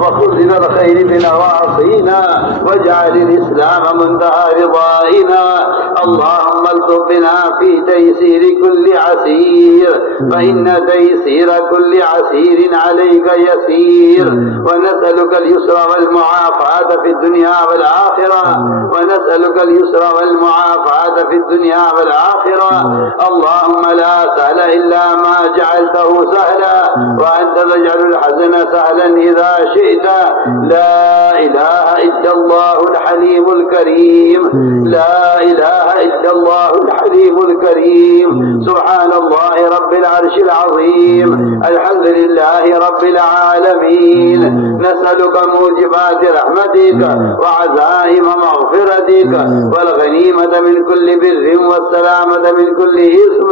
وخذ إلى الخير بنواصينا واجعل الإسلام منتهى رضائنا. اللهم الطف بنا في تيسير كل عسير، فإن تيسير كل عسير عليك يسير، ونسألك اليسر والمعافاة في الدنيا والآخرة، ونسألك اليسر والمعافاة في الدنيا والآخرة. اللهم لا سهل إلا ما جعلته سهلا، وأنت تجعل الحزن سهلا إذا شئت. لا إله إلا الله الحليم الكريم، لا إله إلا الله الحليم الكريم. سبحان الله رب العرش العظيم، الحمد لله رب العالمين. نسألك موجبات رحمتك وعزائم مغفرتك والغنيمة من كل بر والسلامة من كل إثم.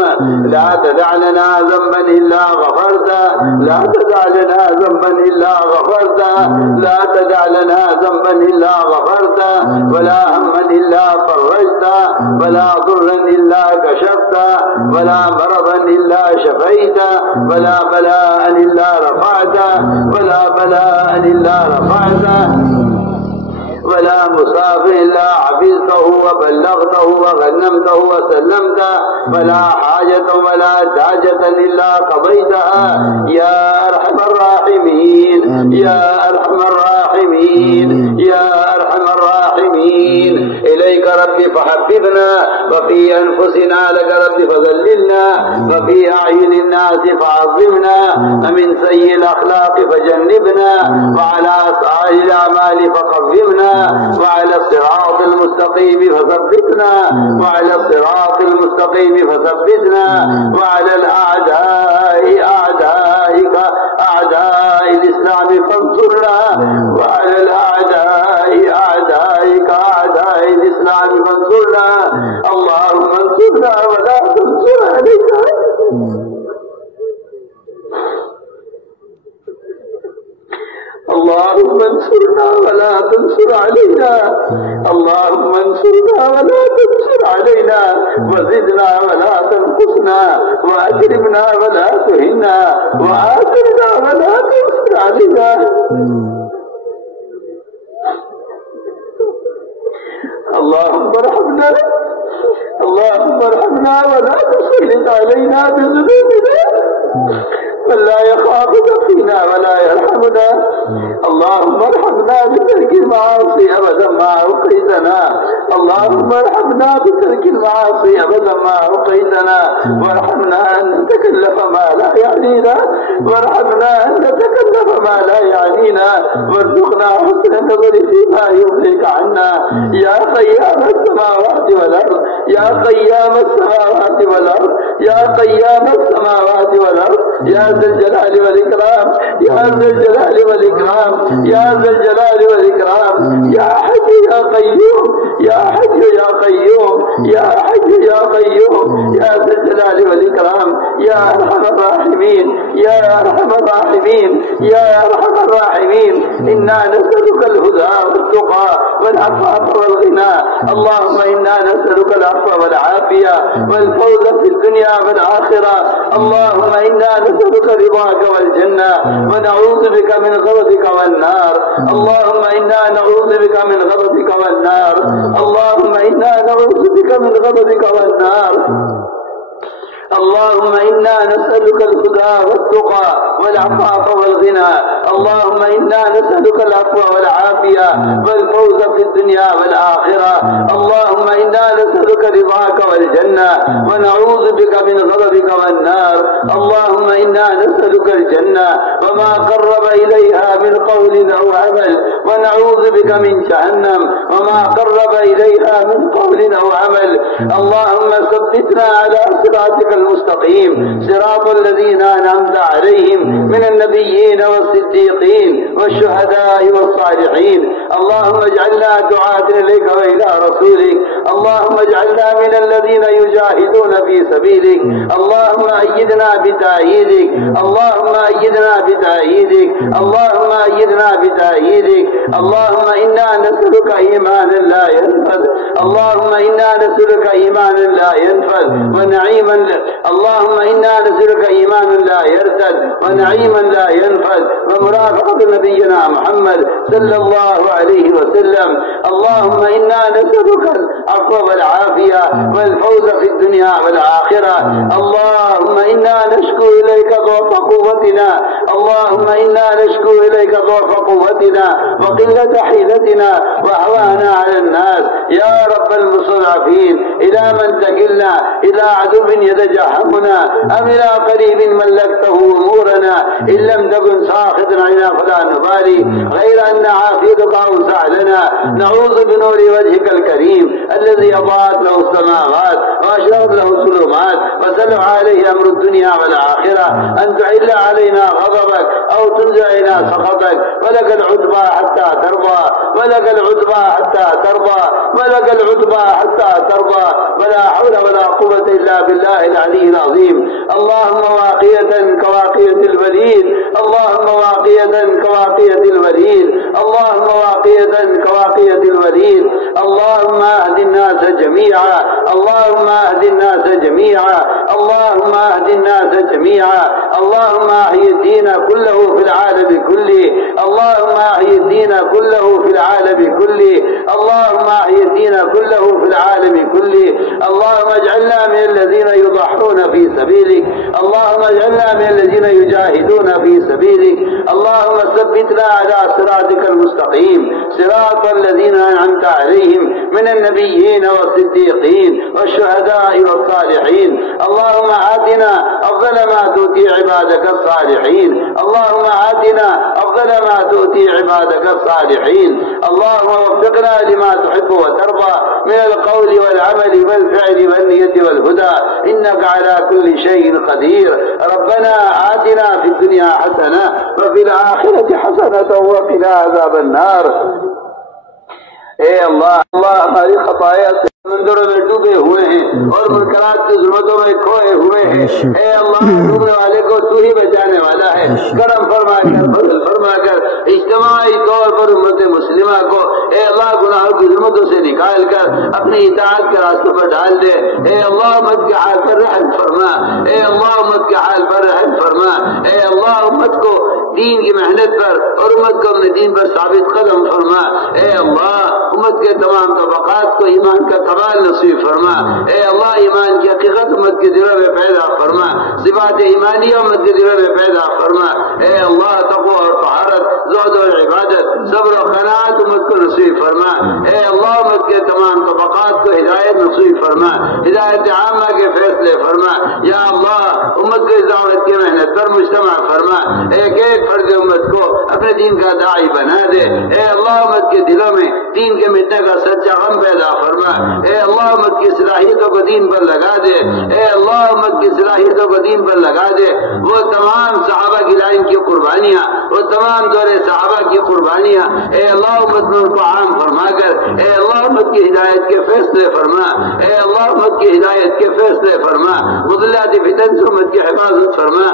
لا تدع لنا ذنبا إلا غفرته، لا تدع لنا ذنبا إلا غفرته، لا تدع لنا ذنبا إلا غفرته، ولا هما إلا فرجته، ولا ضرا إلا كشفته، ولا مرضا إلا شفيته، ولا بلاء إلا رفعته، ولا بلاء إلا رفعته، ولا مصاب إلا حفظته وبلغته وغنمته وسلمته، ولا حاجة ولا حاجة إلا قضيتها يا أرحم الراحمين، يا أرحم الراحمين، يا أرحم الراحمين. إليك ربي فحببنا، وفي أنفسنا لك ربي فذللنا، وفي أعين الناس فعظمنا، ومن سيء الأخلاق فجنبنا، وعلى سائر الأعمال فقومنا، وعلى الصراط المستقيم فثبتنا، وعلى الصراط المستقيم فثبتنا، وعلى الأعداء أعدائك أعداء الإسلام فانصرنا، وعلى الأعداء أعدائك أعداء الإسلام فانصرنا. اللهم انصرنا ولا تنصر علينا، اللهم انصرنا ولا تنصر علينا، اللهم انصرنا ولا تنصر علينا، وزدنا ولا تنقصنا، وأكرمنا ولا تهنا، وآثرنا ولا تنصر علينا. اللهم ارحمنا، اللهم ارحمنا ولا تسلط علينا بذنوبنا من لا يخافك فينا ولا يرحمنا. اللهم ارحمنا بترك المعاصي أبدا ما أوقيتنا، اللهم ارحمنا بترك المعاصي أبدا ما أوقيتنا، وارحمنا أن نتكلف ما لا يعنينا، وارحمنا أن نتكلف ما لا يعنينا، وارزقنا حسن النظر فيما يملك عنا. يا قيام السماوات والأرض، يا قيام السماوات والأرض، يا قيام السماوات والأرض، يا ذا الجلال والإكرام، يا ذا الجلال والإكرام، يا ذا الجلال والإكرام. يا حي يا قيوم، يا حي يا قيوم، يا حي يا قيوم، يا ذا الجلال والإكرام، يا أرحم الراحمين، يا أرحم الراحمين، يا أرحم الراحمين. إنا نسألك الهدى والتقى والعفاف والغنى. اللهم إنا نسألك العفو والعافية والفوز في الدنيا والآخرة. اللهم إنا نسألك رضاك والجنة، ونعوذ بك من غضبك والنار. اللهم إنا نعوذ بك من غضبك والنار، اللهم إنا نعوذ بك من غضبك والنار. اللهم إنا نسألك الهدى والتقى والعفاف والغنى. اللهم إنا نسألك العفو والعافية والفوز في الدنيا والآخرة. اللهم إنا نسألك رضاك والجنة، ونعوذ بك من غضبك والنار. اللهم إنا نسألك الجنة وما قرب إليها من قول أو عمل، ونعوذ بك من جهنم وما قرب إليها من قول أو عمل. اللهم ثبتنا على صراطك المستقيم، صراط الذين أنعمت عليهم من النبيين والصديقين والشهداء والصالحين. اللهم اجعلنا دعاة إليك وإلى رسولك. اللهم اجعلنا من الذين يجاهدون في سبيلك. اللهم أيدنا بتأييدك، اللهم أيدنا بتأييدك، اللهم أيدنا وعدنا بتأييدك. اللهم إنا نسألك إيمانا لا ينفذ. اللهم إنا نسألك إيمانا لا ينفذ ونعيما اللهم إنا نسألك إيمانا لا يرتد ونعيما لا ينفذ ومرافقة نبينا محمد صلى الله عليه وسلم. اللهم إنا نسألك العفو والعافية والفوز في الدنيا والآخرة. اللهم إنا نشكو إليك ضعف قوتنا. اللهم إنا نشكو إليك ضعف قوتنا وقلة حيلتنا وهوانا على الناس. يا رب المستضعفين، إلى من تكلنا؟ إلى عدو يتجهمنا أم إلى قريب ملكته أمورنا؟ إن لم تكن ساخطا علينا فلا نبالي، غير أن عافيتك أوسع لنا. نعوذ بنور وجهك الكريم الذي أضاءت له السماوات وأشرقت له الظلمات وسلم عليه أمر الدنيا والآخرة، أن تعل علينا غضبك أو تنزع إلينا سخطك. ولك العتبى حتى ترضى، ولك العتبى حتى ترضى، ولك العتبى حتى ترضى. ولا حول ولا قوة إلا بالله العلي العظيم. اللهم واقية كواقية الوليد، اللهم واقية كواقية الوليد، اللهم واقية كواقية الوليد. اللهم اهد الناس جميعا، اللهم اهد الناس جميعا، اللهم اهد الناس جميعا. اللهم احيي الدين كله في العالم كله، اللهم احيي الدين كله في العالم كله، اللهم احيي الدين كله في العالم كله. اللهم اجعلنا من الذين يضحون في سبيلك، اللهم اجعلنا من الذين يجاهدون في سبيلك. اللهم ثبتنا على صراطك المستقيم، صراط الذين أنعمت عليهم من النبيين والصديقين والشهداء والصالحين. اللهم آتنا أفضل ما تؤتي عبادك الصالحين، اللهم آتنا أفضل ما تؤتي عبادك الصالحين. اللهم وفقنا لما تحب وترضى من القول والعمل والفعل والنية والهدى، إنك على كل شيء قدير. ربنا آتنا في الدنيا حسنة وفي الآخرة حسنة وقنا عذاب النار. اے اللہ، اللہ ہماری خطایا سے سمندروں میں ڈوبے ہوئے ہیں اور منکرات کی ظلمتوں میں کھوئے ہوئے ہیں. اے اللہ، ڈوبنے والے کو تو ہی بچانے والا ہے. کرم فرما کر، فضل فرما کر اجتماعی طور پر امت مسلمہ کو اے اللہ گناہوں کی ظلمتوں سے نکال کر اپنی اطاعت کے راستوں پر ڈال دے. اے اللہ امت کے حال پر رحم فرما، اے اللہ امت کے حال پر رحم فرما. اے اللہ امت کو دین کی محنت پر اور امت کو اپنے دین پر ثابت قدم فرما. اے اللہ امت کے تمام طبقات کو ایمان کا کمال نصیب فرما. اے اللہ ایمان کی حقیقت امت کے دلوں میں پیدا فرما، صفات ایمانیہ امت کے دلوں میں پیدا فرما. اے اللہ تقوی اور طہارت، زہد اور عبادت، صبر و قناعت امت کو نصیب فرما. اے اللہ امت کے تمام طبقات کو ہدایت نصیب فرما، ہدایت عامہ کے فیصلے فرما. یا اللہ امت کو دعوت کی محنت پر مجتمع فرما. ایک ایک فرد امت کو اپنے دین کا داعی بنا دے. اے اللہ امت کے دلوں میں دین کے مٹنے کا سچا غم پیدا فرما. اے اللہ امت کی صلاحیتوں کو دین پر لگا دے. اے اللہ امت کی صلاحیتوں کو دین پر لگا دے. وہ تمام صحابہ کی لائن کی قربانیاں، وہ تمام دور صحابہ کی قربانیاں اے اللہ امت میں ان کو عام فرما کر اے اللہ امت کی ہدایت کے فیصلے فرما. اے اللہ امت کی ہدایت کے فیصلے فرما. مضلات فتن سے امت کی حفاظت فرما.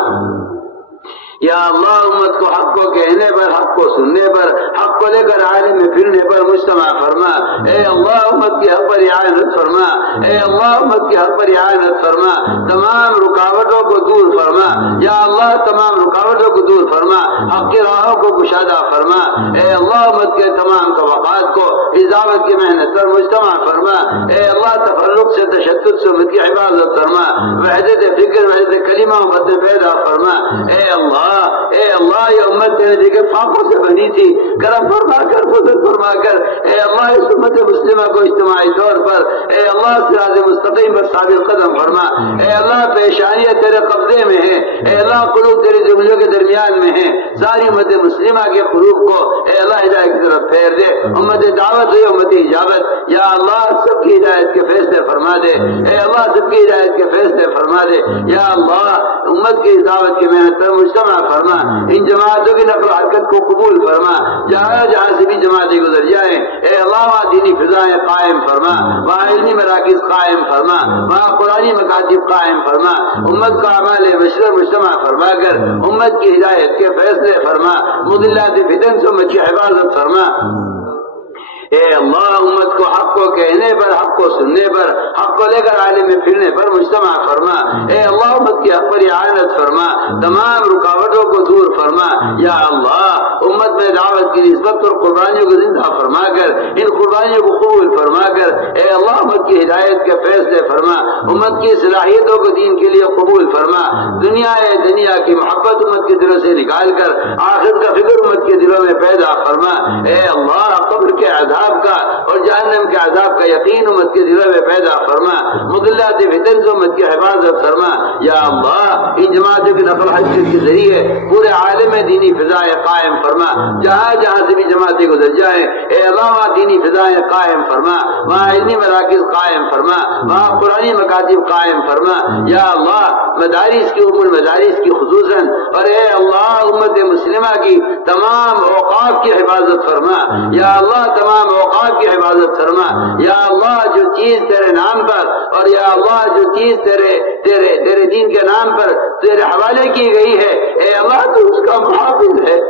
یا اللہ امت کو حق کو کہنے پر، حق کو سننے پر، حق کو لے کر عالم میں پھرنے پر مجتمع فرما. اے اللہ امت کی حق پر اعانت فرما. اے اللہ امت کی حق پر اعانت فرما. تمام رکاوٹوں کو دور فرما. یا اللہ تمام رکاوٹوں کو دور فرما. حق کی راہوں کو کشادہ فرما. اے اللہ امت کے تمام طبقات کو دعوت کی محنت پر مجتمع فرما. اے اللہ تفرق سے، تشدد سے امت کی حفاظت فرما. وحدت فکر، وحدت کلمہ امت میں پیدا فرما. اے اللہ، اے اللہ یہ امت تیرے دیگر فاقوں سے بنی تھی، کرم فرما کر، فضل فرما کر اے اللہ اس امت مسلمہ کو اجتماعی طور پر اے اللہ صراط مستقیم پر ثابت قدم فرما. اے اللہ پیشانیاں تیرے قبضے میں ہیں. اے اللہ قلوب تیری جملوں کے درمیان میں ہیں. ساری امت مسلمہ کے قلوب کو اے اللہ ہدایت کی طرف پھیر دے. امت دعوت ہے، امت اجابت. یا اللہ سب کی ہدایت کے فیصلے فرما دے. اے اللہ سب کی ہدایت کے فیصلے فرما دے. یا اللہ امت کی دعوت کی محنت پر مجتمع فرما. ان جماعتوں کی نقل و حرکت کو قبول فرما. جہاں جہاں سے بھی جماعتیں گزر جائیں اے اللہ وہاں دینی فضائیں قائم فرما، وہاں علمی مراکز قائم فرما، وہاں قرآنی مکاتب قائم فرما، امت کا اعمال مشرق مجتمع فرما کر امت کی ہدایت کے فیصلے فرما، مضلات فتن سے امت کی حفاظت فرما۔ اے اللہ امت کو حق کو کہنے پر، حق کو سننے پر، حق کو لے کر عالم میں پھرنے پر مجتمع فرما۔ اے اللہ امت کی حق پر اعانت فرما، تمام رکاوٹوں کو دور فرما۔ یا اللہ امت میں دعوت کی نسبت اور قربانیوں کو زندہ فرما کر ان قربانیوں کو قبول فرما کر اے اللہ امت کی ہدایت کے فیصلے فرما، امت کی صلاحیتوں کو دین کے لیے قبول فرما۔ دنیا کی محبت امت کے دلوں سے نکال کر آخرت کا فکر امت کے دلوں میں پیدا فرما۔ اے اللہ قبر کے عذاب کا اور جہنم کے عذاب کا یقین امت کے دلوں میں پیدا فرما، مضلات فتن سے امت کی حفاظت فرما۔ یا اللہ ان جماعتوں کی نقل حرکت کے ذریعے پورے عالم میں دینی فضائیں قائم فرما، جہاں جہاں سے بھی جماعتیں گزر جائیں اے اللہ وہاں دینی فضائیں قائم فرما، وہاں علمی مراکز قائم فرما، وہاں قرآنی مکاتب قائم فرما۔ یا اللہ مدارس کی عمر مدارس کی خصوصاً اور اے اللہ امت مسلمہ کی تمام اوقاف کی حفاظت فرما۔ یا اللہ تمام اوقات کی حفاظت فرما۔ یا اللہ جو چیز تیرے نام پر اور یا اللہ جو چیز تیرے دین کے نام پر تیرے حوالے کی گئی ہے اے اللہ تو اس کا محافظ ہے۔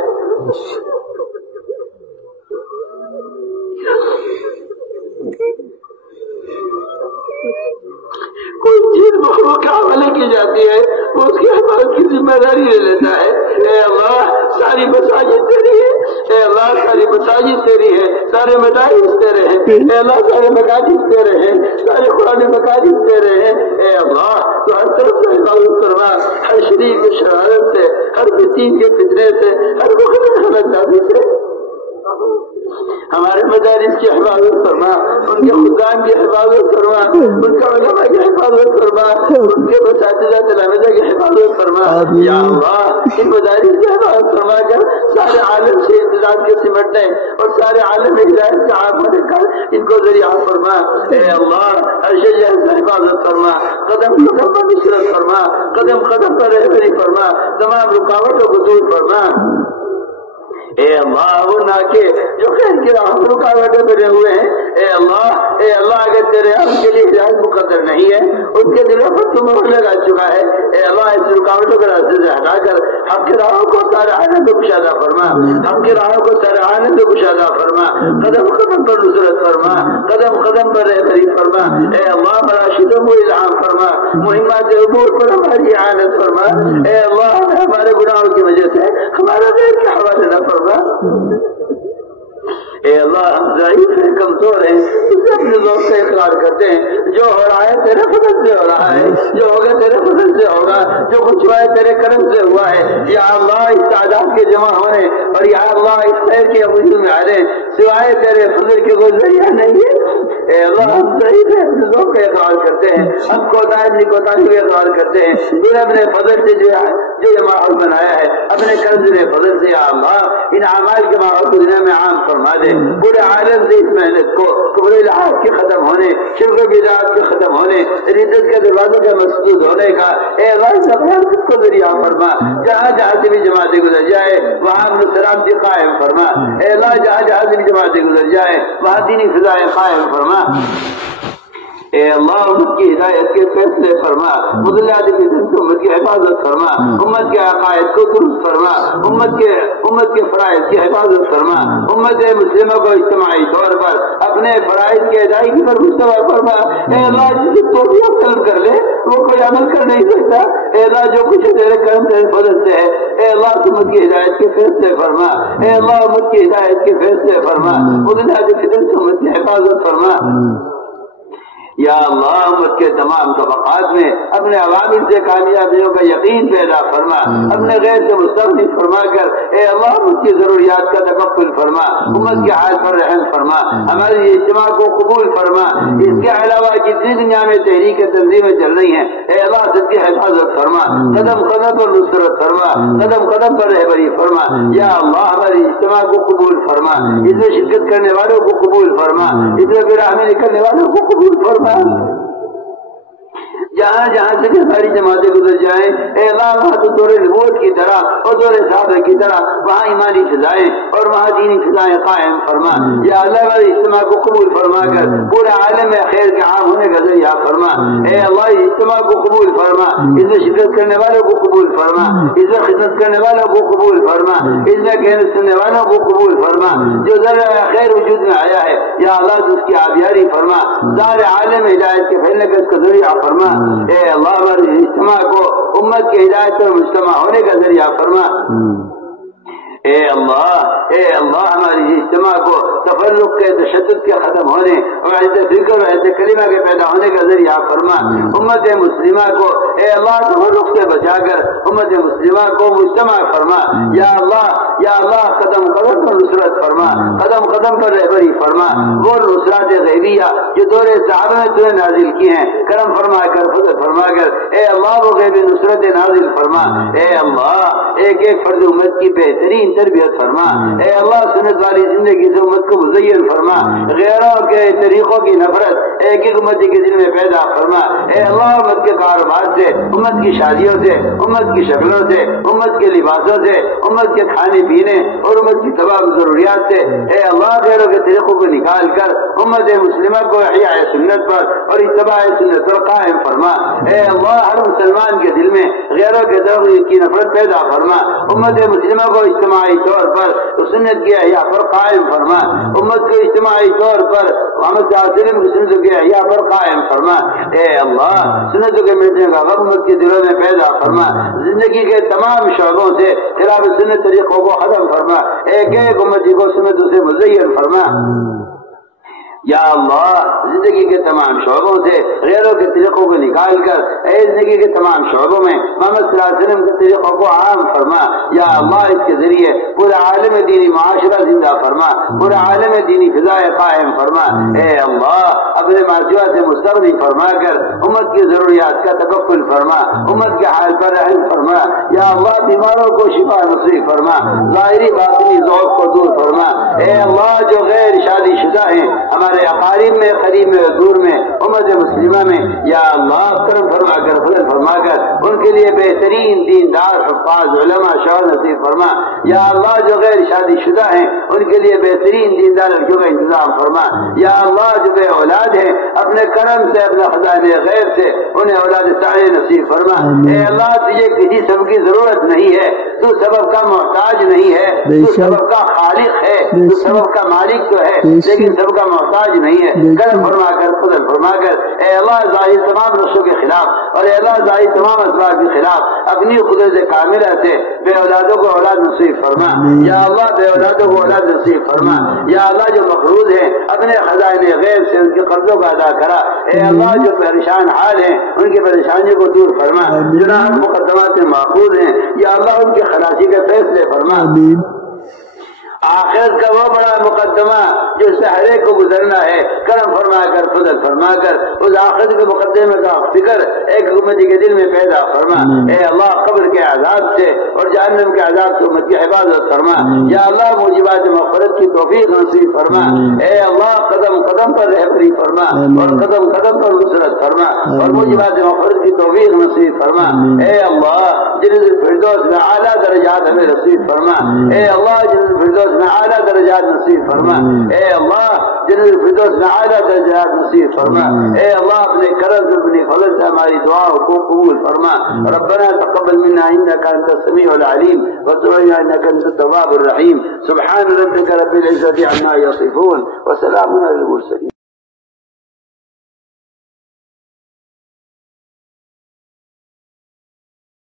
کوئی چیز مخلوق کے حوالے کی جاتی ہے وہ اس کی حفاظت کی ذمہ داری لے لیتا ہے۔ اے اللہ ساری مساجد تیری ہے، اے اللہ ساری مساجد تیری ہے، سارے مدارس تیرے ہیں، اے اللہ سارے مکاتب تیرے ہیں، سارے قرآن مکاتب تیرے ہیں۔ اے اللہ تو ہر طرف سے حفاظت فرما، ہر شریف کی شرارت سے، ہر فتین کے فتنے سے، ہر مخلوق غلطی سے ہمارے مدارس کی حفاظت فرما، ان کے خدام کی حفاظت فرما، ان کا علماء کی حفاظت فرما، ان کے اساتذہ تلامذہ کی حفاظت فرما۔ یا اللہ ان مدارس کی حفاظت فرما کر سارے عالم سے امتداد کے سمٹنے اور سارے عالم ہدایت کا عام ہونے کا ان کو ذریعہ فرما۔ اے اللہ ہر شے سے حفاظت فرما، قدم قدم پر نصرت فرما، قدم قدم پر رہبری فرما، تمام رکاوٹوں کو دور فرما۔ اے اللہ وہ ناکے جو خیر کی راہ رکاوٹیں بنے ہوئے ہیں اے اللہ اگر تیرے ہم کے لیے ہدایت مقدر نہیں ہے ان کے دلوں پر تو مہر لگا چکا ہے۔ اے اللہ اس رکاوٹوں کے راستے سے ہٹا کر حق کی راہوں کو سارے آنے کو کشادہ فرما، حق کی راہوں کو سارے آنے کو کشادہ فرما، قدم قدم پر نصرت فرما، قدم قدم پر رہبری فرما۔ اے اللہ مراشدوں کو الہام فرما، مہمات امور پر ہماری اعانت فرما۔ اے اللہ ہمارے گناہوں کی وجہ سے ہمارا غیر کے حوالے نہ فرما۔ اے اللہ ہم ضعیف ہیں، کمزور ہیں، اسے اپنے ذوق سے اقرار کرتے ہیں جو ہو رہا ہے تیرے فضل سے ہو رہا ہے، جو ہوگا تیرے فضل سے ہوگا، جو کچھ ہوا ہے تیرے کرم سے ہوا ہے۔ یا اللہ اس تعداد کے جمع ہونے اور یا اللہ اس خیر کے وجود میں آنے سوائے تیرے فضل کے کوئی ذریعہ نہیں ہے۔ اے اللہ ہم ضعیف ہیں، اپنے ذوق کا اقرار کرتے ہیں، ہم کوتاہی کا اقرار کرتے ہیں، تو نے اپنے فضل سے جو یہ ماحول بنایا ہے اپنے کرم سے فضل سے یا اللہ ان اعمال کے ماحول کو دنیا میں عام فرما دے، پورے عالم سے اس محنت کو قبر الحاق کے ختم ہونے، شرک و بدعات کے ختم ہونے، ردت کے دروازوں کے مسدود ہونے کا اے اللہ سب کو ذریعہ فرما۔ جہاں جہاں سے بھی جماعتیں گزر جائے وہاں امن سلامتی قائم فرما۔ اے اللہ جہاں جہاں سے بھی جماعتیں گزر جائے وہاں دینی فضائیں قائم فرما۔ اے اللہ امت کی ہدایت کے فیصلے فرما، مضلات فتن سے امت کی حفاظت فرما، امت کے عقائد کو درست فرما، امت کے فرائض کی حفاظت فرما، امت مسلموں کو اجتماعی طور پر اپنے فرائض کی ادائیگی پر مستوی فرما۔ اے اللہ جس کو بھی عمل کر لے وہ کوئی عمل کر نہیں سکتا۔ اے اللہ جو کچھ تیرے کرم سے فضل سے ہے اے اللہ امت کی ہدایت کے فیصلے فرما۔ اے اللہ امت کی ہدایت کے فیصلے فرما، مضلات فتن سے امت کی حفاظت فرما۔ یا اللہ امت کے تمام طبقات میں اپنے عوامل سے کامیابیوں کا یقین پیدا فرما، اپنے غیر سے مستغنی فرما کر اے اللہ امت کی ضروریات کا تکفل فرما، امت کے حال پر رحم فرما، ہماری اجتماع کو قبول فرما۔ اس کے علاوہ جتنی دنیا میں تحریک تنظیمیں چل رہی ہیں اے اللہ سب کی حفاظت فرما، قدم قدم پر نصرت فرما، قدم قدم پر رہبری فرما۔ یا اللہ ہماری اجتماع کو قبول فرما، اس میں شرکت کرنے والوں کو قبول فرما، اس میں براہ میں نکلنے والوں کو قبول فرما۔ جہاں جہاں سے بھی ہماری جماعتیں گزر جائیں اے اللہ وہاں تو دور نبوت کی طرح اور دور صحابہ کی طرح وہاں ایمانی فضائیں اور وہاں دینی فضائیں قائم فرما یا اللہ ہمارے اجتماع کو قبول فرما کر پورے عالم میں خیر کے عام ہونے کا ذریعہ فرما اے اللہ اجتماع کو قبول فرما اس میں شرکت کرنے والوں کو قبول فرما اس میں خدمت کرنے والوں کو قبول فرما اس میں کہنے سننے والوں کو قبول فرما جو ذرا خیر وجود میں آیا ہے یا اللہ اس کی آبیاری فرما سارے عالم ہدایت کے پھیلنے کا اس کا ذریعہ فرما اے اللہ ہمارے اجتماع کو امت کے ہدایت اور مجتمع ہونے کا ذریعہ فرما اے اللہ ہماری اجتماع کو تفرق کے تشدد کے ختم ہونے اور عہد فکر اور عہد کلمہ کے پیدا ہونے کا ذریعہ فرما امت مسلمہ کو اے اللہ تفرق سے بچا کر امت مسلمہ کو مجتمع فرما یا اللہ قدم قدم پر نصرت فرما قدم قدم پر رہبری فرما وہ نصرات غیبیہ جو دور صحابہ میں تو نازل کی ہیں کرم فرما کر فضل فرما کر اے اللہ وہ غیبی نصرت نازل فرما اے اللہ ایک ایک فرد امت کی بہترین تربیت فرما اے اللہ سنت والی زندگی سے امت کو مزین فرما غیروں کے طریقوں کی نفرت ایک ایک امت کے دل میں پیدا فرما اے اللہ امت کے کاروبار سے امت کی شادیوں سے امت کی شکلوں سے امت کے لباسوں سے امت کے کھانے پینے اور امت کی تمام ضروریات سے اے اللہ غیروں کے طریقوں کو نکال کر امت مسلمہ کو احیاء سنت پر اور اتباع سنت پر قائم فرما اے اللہ ہر مسلمان کے دل میں غیروں کے طرف کی نفرت پیدا فرما امت مسلمہ کو اجتماعی طور پر سنت کے احیاء پر قائم فرما امت کو اجتماعی طور پر محمد صلی اللہ علیہ وسلم کی سنت کے احیاء پر قائم فرما اے اللہ سنتوں کے مٹنے کا غم امت کے دلوں میں پیدا فرما زندگی کے تمام شعبوں سے خلاف سنت طریقوں کو ختم فرما ایک ایک امتی کو سنتوں سے مزین فرما یا اللہ زندگی کے تمام شعبوں سے غیروں کے طریقوں کو نکال کر اے زندگی کے تمام شعبوں میں محمد صلی اللہ علیہ وسلم کے طریقوں کو عام فرما یا اللہ اس کے ذریعے پورا عالم دینی معاشرہ زندہ فرما پورا عالم دینی فضائے قائم فرما اے اللہ اپنے معاشرہ سے مستغنی فرما کر امت کی ضروریات کا تکفل فرما امت کے حال پر رحم فرما یا اللہ بیماروں کو شفا نصیب فرما ظاہری باطنی ذوق کو دور فرما اے اللہ جو غیر شادی شدہ ہیں ہمارے اقارب میں قریب میں دور میں امت مسلمہ میں یا اللہ کرم فرما کر فضل فرما کر ان کے لیے بہترین دیندار حفاظ علماء شوہر نصیب فرما یا اللہ جو غیر شادی شدہ ہیں ان کے لیے بہترین دیندار لڑکیوں کا انتظام فرما یا اللہ جو بے اولاد ہیں اپنے کرم سے اپنے خزانے غیر سے انہیں اولاد صالح نصیب فرما اے اللہ تجھے کسی سبب کی ضرورت نہیں ہے تو سبب کا محتاج نہیں ہے تو سبب کا خالق ہے تو سبب کا مالک تو ہے لیکن سبب کا محتاج نہیں ہے کرم فرما کر فضل فرما کر اے اللہ ظاہر تمام نقصوں کے خلاف اور اے اللہ ظاہر تمام اسباب کے خلاف اپنی قدرت کاملہ سے بے اولادوں کو اولاد نصیب فرما یا اللہ بے اولادوں کو اولاد نصیب فرما یا اللہ جو مقروض ہیں اپنے خزائن غیب سے ان کے قرضوں کو ادا کرا اے اللہ جو پریشان حال ہیں ان کی پریشانیوں کو دور فرما جو نہ مقدمات محفوظ ہیں یا اللہ ان کی خلاصی کے فیصلے فرما آخرت کا وہ بڑا مقدمہ جو اس سے ہر ایک کو گزرنا ہے کرم فرما کر فضل فرما کر اس آخرت کے مقدمے کا فکر ایک امتی کے دل میں پیدا فرما اے اللہ قبر کے عذاب سے اور جہنم کے عذاب سے امت کی حفاظت فرما یا اللہ موجبات مغفرت کی توفیق نصیب فرما اے اللہ قدم قدم پر رہبری فرما اور قدم قدم پر نصرت فرما اور موجبات مغفرت کی توفیق نصیب فرما اے اللہ جنت الفردوس میں اعلیٰ درجات ہمیں نصیب فرما اے اللہ جنت الفردوس میں اعلیٰ درجات نصیب فرما اے اللہ جنت الفردوس میں اعلیٰ درجات نصیب فرما اے اللہ اپنے کرم سے اپنی فضل سے ہماری دعاؤں کو قبول فرما ربنا تقبل منا انك انت السميع العليم وتب علينا انك انت التواب الرحيم سبحان ربك رب العزة عما يصفون وسلام على المرسلين